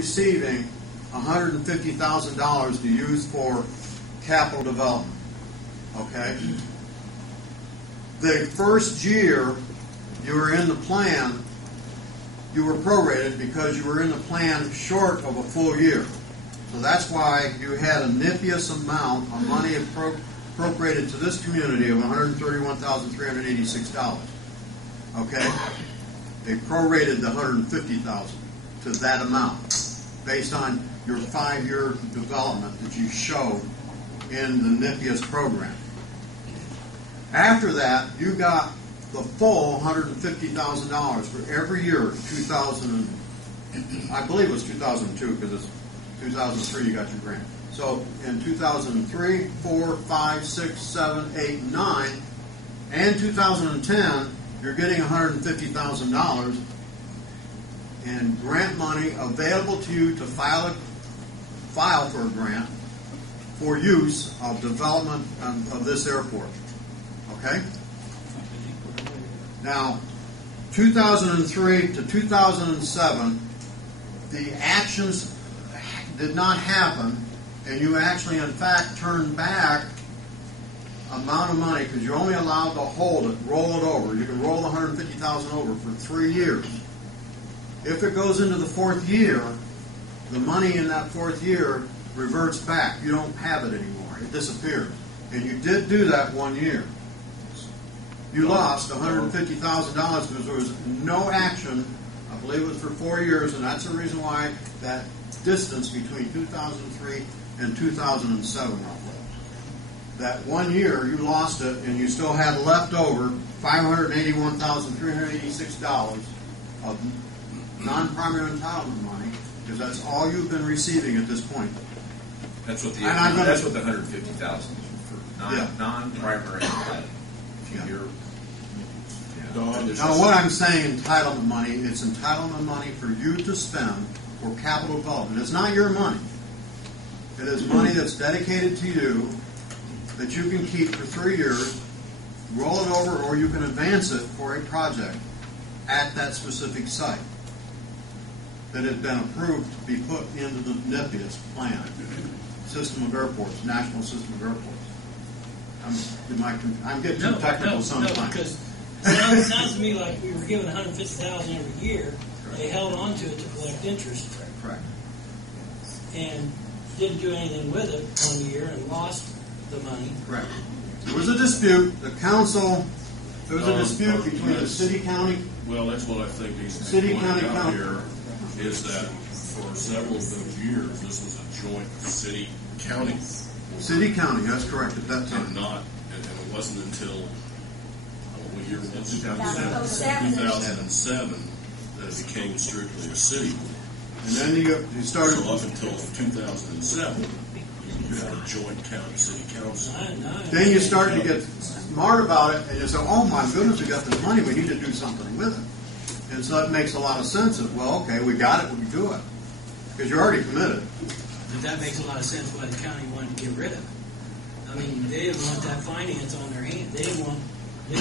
receiving $150,000 to use for capital development. Okay? The first year you were in the plan, you were prorated because you were in the plan short of a full year. So that's why you had a niftiest amount of money appropriated to this community of $131,386. Okay? They prorated the $150,000 to that amount based on your 5-year development that you showed in the niftiest program. After that, you got the full $150,000 for every year. I believe it was 2002 because it's 2003 you got your grant. So in 2003, 4, 5, 6, 7, 8, 9, and 2010, you're getting $150,000 in grant money available to you to file for a grant for use of development of this airport. Okay? Now, 2003 to 2007, the actions did not happen, and you actually, in fact, turned back amount of money because you're only allowed to hold it, roll it over. You can roll the $150,000 over for 3 years. If it goes into the 4th year, the money in that 4th year reverts back. You don't have it anymore. It disappears. And you did do that 1 year. You lost $150,000 because there was no action. I believe it was for 4 years, and that's the reason why that distance between 2003 and 2007 roughly. That 1 year, you lost it, and you still had left over $581,386 of non-primary entitlement money, because that's all you've been receiving at this point. That's what the $150,000 is for non-primary entitlement. Now, what I'm saying, entitlement money, it's entitlement money for you to spend for capital development. It's not your money. It is money that's dedicated to you that you can keep for 3 years, roll it over, or you can advance it for a project at that specific site that has been approved to be put into the NIPIAS plan, System of Airports, National System of Airports. I'm getting too technical sometimes. No, because it sounds to me like we were given $150,000 every year. They held on to it to collect interest. Correct. And didn't do anything with it 1 year and lost the money. Correct. There was a dispute. The council, there was a dispute between the city-county. Well, that's what I think needs to be pointed out here, is that for several of those years, this was a joint city-county. City-county, that's correct, at that time. And it wasn't until, what year was it? 2007 that it became strictly a city. And then you started... So up until 2007, you had a joint city council. Then you started to get smart about it, and you said, oh my goodness, we got this money, we need to do something with it. And so it makes a lot of sense that, well, okay, we got it, we can do it. Because you're already committed. But that makes a lot of sense why the county wanted to get rid of it. I mean, they didn't want that finance on their hands. They didn't want to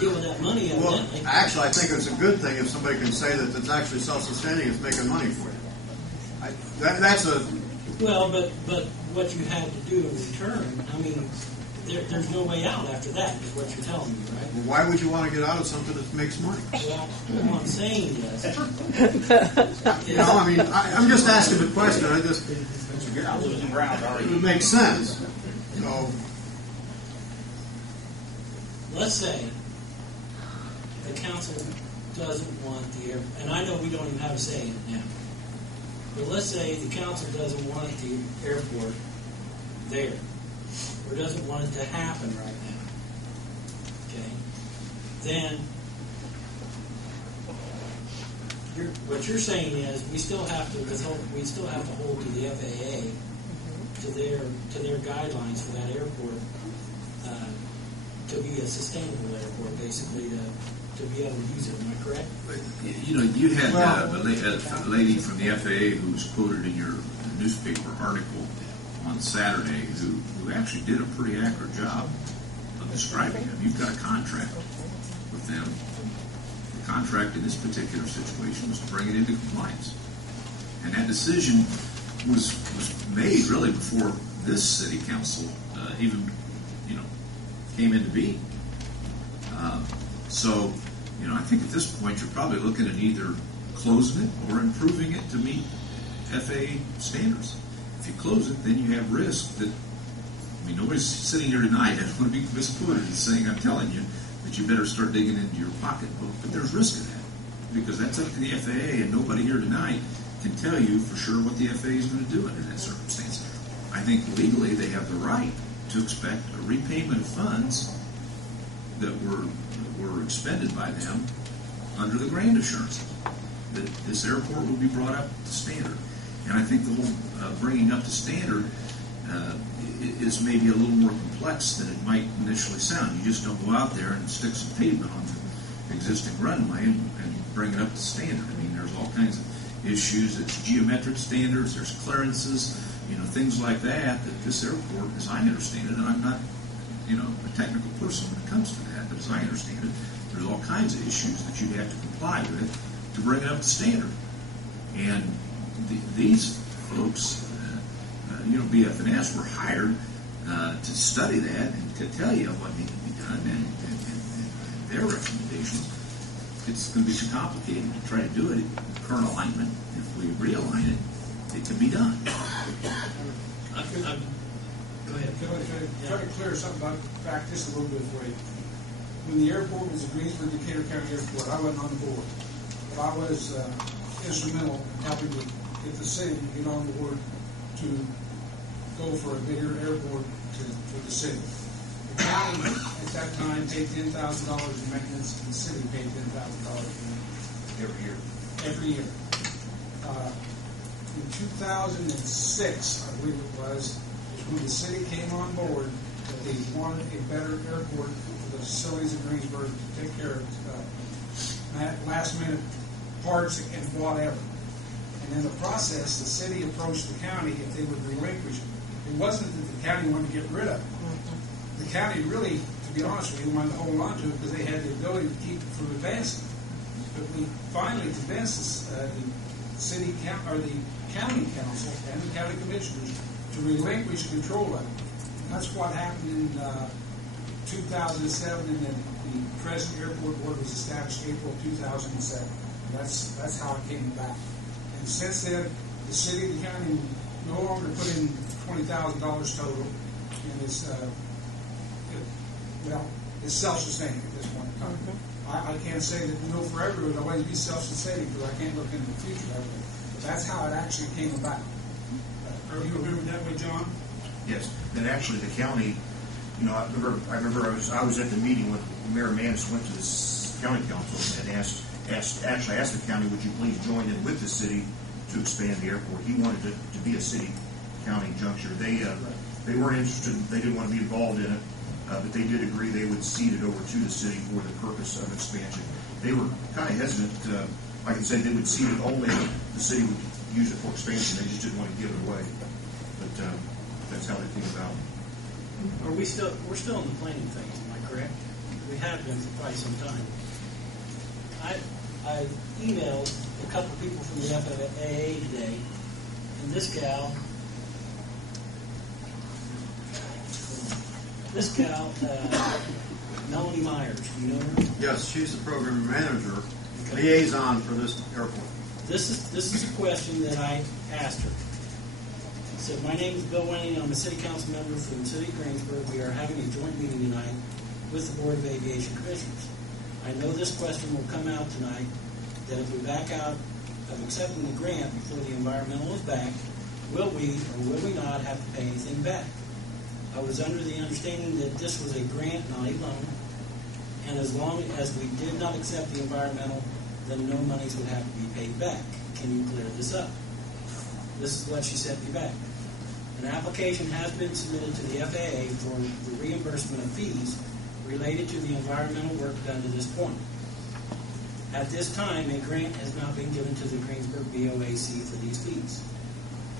deal with that money. Well, actually, I think it's a good thing if somebody can say that it's actually self-sustaining, it's making money for you. That's a... Well, but what you had to do in return, I mean, there's no way out after that, is what you're telling me, right? Well, why would you want to get out of something that makes money? Well, what I'm saying is... I mean, I'm just asking the question. It makes sense. So... Let's say the council doesn't want the airport, and I know we don't even have a say in it now, but let's say the council doesn't want the airport there, or doesn't want it to happen right now. Okay? Then what you're saying is we still have to hold to the FAA to their guidelines for that airport. To be a sustainable airport, basically, to be able to use it. Am I correct? You know, you had a lady from the FAA who was quoted in your newspaper article on Saturday who actually did a pretty accurate job of describing it. You've got a contract with them. The contract in this particular situation was to bring it into compliance. And that decision was made really before this city council even came into being. So I think at this point you're probably looking at either closing it or improving it to meet FAA standards. If you close it, then you have risk that, nobody's sitting here tonight, I don't want to be misquoted as saying I'm telling you that you better start digging into your pocketbook, but there's risk in that, because that's up to the FAA, and nobody here tonight can tell you for sure what the FAA is going to do under that circumstance. I think legally they have the right to expect a repayment of funds that were expended by them under the grant assurances, that this airport will be brought up to standard. And I think the whole bringing up to standard is maybe a little more complex than it might initially sound. You just don't go out there and stick some pavement on the existing runway and bring it up to standard. There's all kinds of issues. There's geometric standards, there's clearances, things like that this airport, as I understand it, and I'm not, a technical person when it comes to that, but as I understand it, there's all kinds of issues that you'd have to comply with to bring it up to standard. And these folks, BF&S, were hired to study that and to tell you what needed to be done and their recommendations. It's going to be too complicated to try to do it in current alignment. If we realign it, it can be done. Go ahead. Can I try to clear something back just a little bit for you? When the airport was the Greensburg, Decatur County Airport, I wasn't on the board, but I was instrumental in helping to get the city to get on board to go for a bigger airport for the city. The county at that time paid $10,000 in maintenance, and the city paid $10,000 in maintenance every year. In 2006, I believe it was when the city came on board that they wanted a better airport for the facilities in Greensburg to take care of last minute parts and whatever. And in the process, the city approached the county if they would relinquish it. It wasn't that the county wanted to get rid of it. The county really, to be honest with you, wanted to hold on to it because they had the ability to keep it from advancing. But we finally convinced the county council and the county commissioners to relinquish control of it. And that's what happened in 2007, and then the present airport board was established April 2007. And that's how it came about. And since then, the city and the county no longer put in $20,000 total, and it's self-sustaining at this point in time. I can't say that forever it will always be self-sustaining because I can't look into the future of it. But that's how it actually came about. Are you agree with that way, John? Yes. And actually, the county, I remember I was at the meeting when Mayor Manus went to the county council and asked the county, would you please join in with the city to expand the airport? He wanted it to be a city-county juncture. They weren't interested. They didn't want to be involved in it, but they did agree they would cede it over to the city for the purpose of expansion. They were kind of hesitant. Like I said, they would cede it only if the city would use it for expansion. They just didn't want to give it away. But that's how it came about. We're still in the planning phase, am I correct? We have been for quite some time. I emailed a couple of people from the FAA today, and this gal, Melanie Myers, do you know her? Yes, she's the program manager, liaison for this airport. This is a question that I asked her. I said, my name is Bill Wenning. I'm a city council member from the city of Greensburg. We are having a joint meeting tonight with the Board of Aviation Commissioners. I know this question will come out tonight, that if we back out of accepting the grant before the environmental is back, will we or will we not have to pay anything back? I was under the understanding that this was a grant, not a loan, and as long as we did not accept the environmental, then no monies would have to be paid back. Can you clear this up? This is what she sent me back. An application has been submitted to the FAA for the reimbursement of fees related to the environmental work done to this point. At this time, a grant has not been given to the Greensburg BOAC for these fees.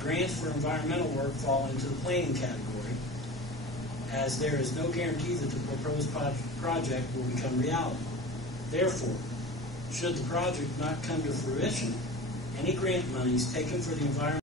Grants for environmental work fall into the planning category, as there is no guarantee that the proposed project will become reality. Therefore, should the project not come to fruition any grant monies taken for the environment